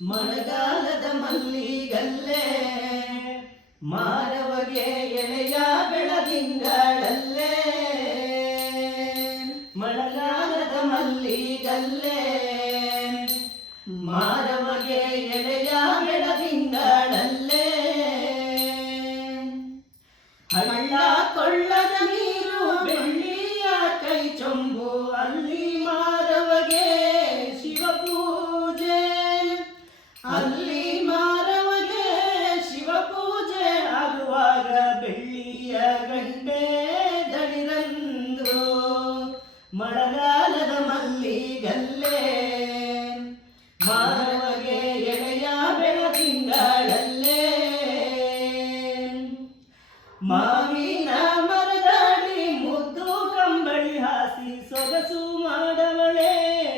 ಮಳೆಗಾಲದ ಮಲ್ಲಿಗಲ್ಲೇ ಮಾರವಗೆ ಎಳೆಯ ಬೆಳದಿಂಗಳಲ್ಲೇ ಮಳೆಗಾಲದ ಮಲ್ಲಿಗಲ್ಲೇ ಮಾರವಗೆ ಎಳೆಯ ಬೆಳದಿಂಗಳಲ್ಲೇ ಹಳ್ಳ ಕೊಳ್ಳದ ನೀರು ಬೆಳ್ಳಿಯ ಕೈ ಚೊಂಬು ಅಲ್ಲಿ ಮಾರವಗೆ ಶಿವಪೂಜೆ ಅಲ್ಲಿ ಮಾರವಗೆ ಶಿವಪೂಜೆ ಆಗುವಾಗ ಬೆಳ್ಳಿಯ ಗಂಟೆ ದಣಿದಂದ್ರು ಮಳೆಗಾಲದ ಮಲ್ಲಿಗಲ್ಲೇ ಮಾರವಗೆ ಎಳೆಯ ಬೆಳದಿಂಗಳಲ್ಲೇ ಮಾವಿನ ಮರದಾಡಿ ಮುದ್ದು ಕಂಬಳಿ ಹಾಸಿ ಸೊಗಸು ಮಾಡವಳೆ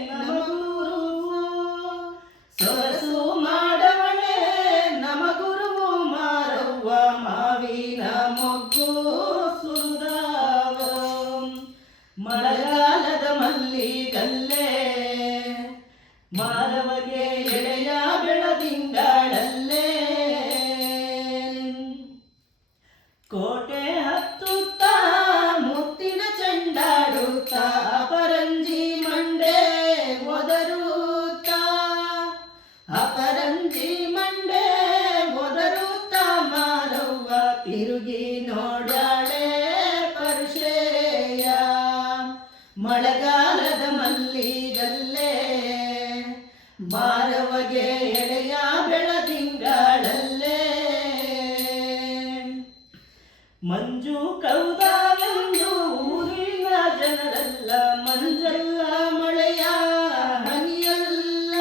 ನಮಗುರು ಸೊಗಸು ಮಾಡವಳೆ ನಮಗುರು ಮಾರವ್ವ ಮಾವಿನ ಮೊಗ್ಗು ಸುರಿದಾವ ಮಳೆಗಾಲದ ಮಲ್ಲಿಗಲ್ಲೇ ಮಾರವಗೆ ಎಳೆಯ ಬೆಳದಿಂಗಳಲ್ಲೇ ಕೋಟೆ ಹತ್ತುತ್ತಾ ಮುತ್ತಿನ ಚೆಂಡಾಡುತ್ತಾ ಅಪರಂಜಿ ಮಂಡೆ ಒದರುತ್ತಾ ಅಪರಂಜಿ ಮಂಡೆ ಒದರುತ್ತಾ ಮಾರವ್ವ ತಿರುಗಿ ನೋಡಾಳೆ ಪರುಷೇಯ ಮಳೆಗಾಲದ ಮಲ್ಲಿಗಲ್ಲೇ ಮಾರವಗೆ ಎಳೆಯ ಬೆಳದಿಂಗಳಲ್ಲೇ ಮಂಜು ಕೌದಾವೆಂದು ಊರಿನ ಜನರೆಲ್ಲ ಮಂಜಲ್ಲ ಮಳೆಯ ಹನಿಯಲ್ಲ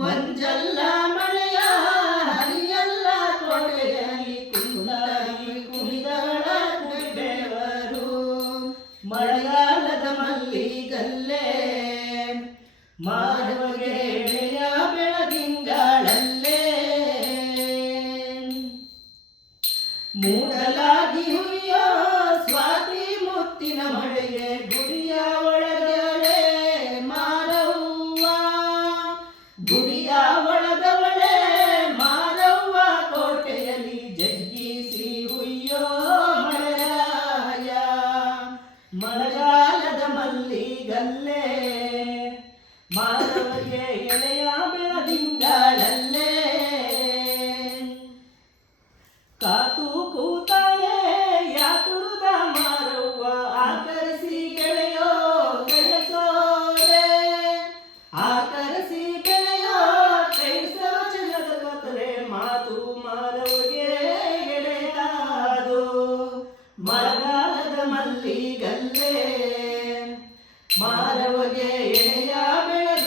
ಮಂಜಲ್ಲ ಮಳೆಯ ಹನಿಯಲ್ಲ ಕೋಟೆಯಲ್ಲಿ ಕುಂದಾಗಿ ಕುಣಿದಳ ಕುಡಿಬೇವರು ಮಳೆಗಾಲದ ಮಲ್ಲಿಗಲ್ಲೇ ಮಾರವಗೆ ಎಳೆಯ ಬೆಳದಿಂಗಳಲ್ಲೇ ಮೂಡಲಾಗಿ ಹುಯ್ಯೋ ಸ್ವಾತಿ ಮುತ್ತಿನ ಮಳೆಗೆ ಗುಡಿಯ ಒಳಗಡೆ ಮಾರವ್ವ ಗುಡಿಯ ಒಳಗವಳೆ ಮಾರವ್ವ ಕೋಟೆಯಲ್ಲಿ ಜಗ್ಗಿಸಿ ಹುಯ್ಯೋ ಮಳೆರಾಯ ಮಳೆಗಾಲದ ಮಲ್ಲಿಗಲ್ಲೇ ಮಾರವಗೆ ಎಳೆಯ ಬೆಳದಿಂಗಳಲ್ಲೇ ಕಾತು ಕೂತಾಳೆ ಯಾತುರುದ ಮಾರವ್ವ ಆಕರಿಸಿ ಗೆಳೆಯೋ ಗೆಳಸೋರೆ ಆಕರಿಸಿ ಗೆಳೆಯೋ ಕೈಸೋ ಚೆಲ್ಲದ ಕತ್ತಲೆ ಮಾತು ಮಾರವ್ವಗೆ ಎಳೆಯಾದು ಮಳೆಗಾಲದ ಮಲ್ಲಿಗಲ್ಲೇ ಮಾರವ್ವಗೆ ಎಳೆಯ ಬೆಳದಿಂಗಳಲ್ಲೇ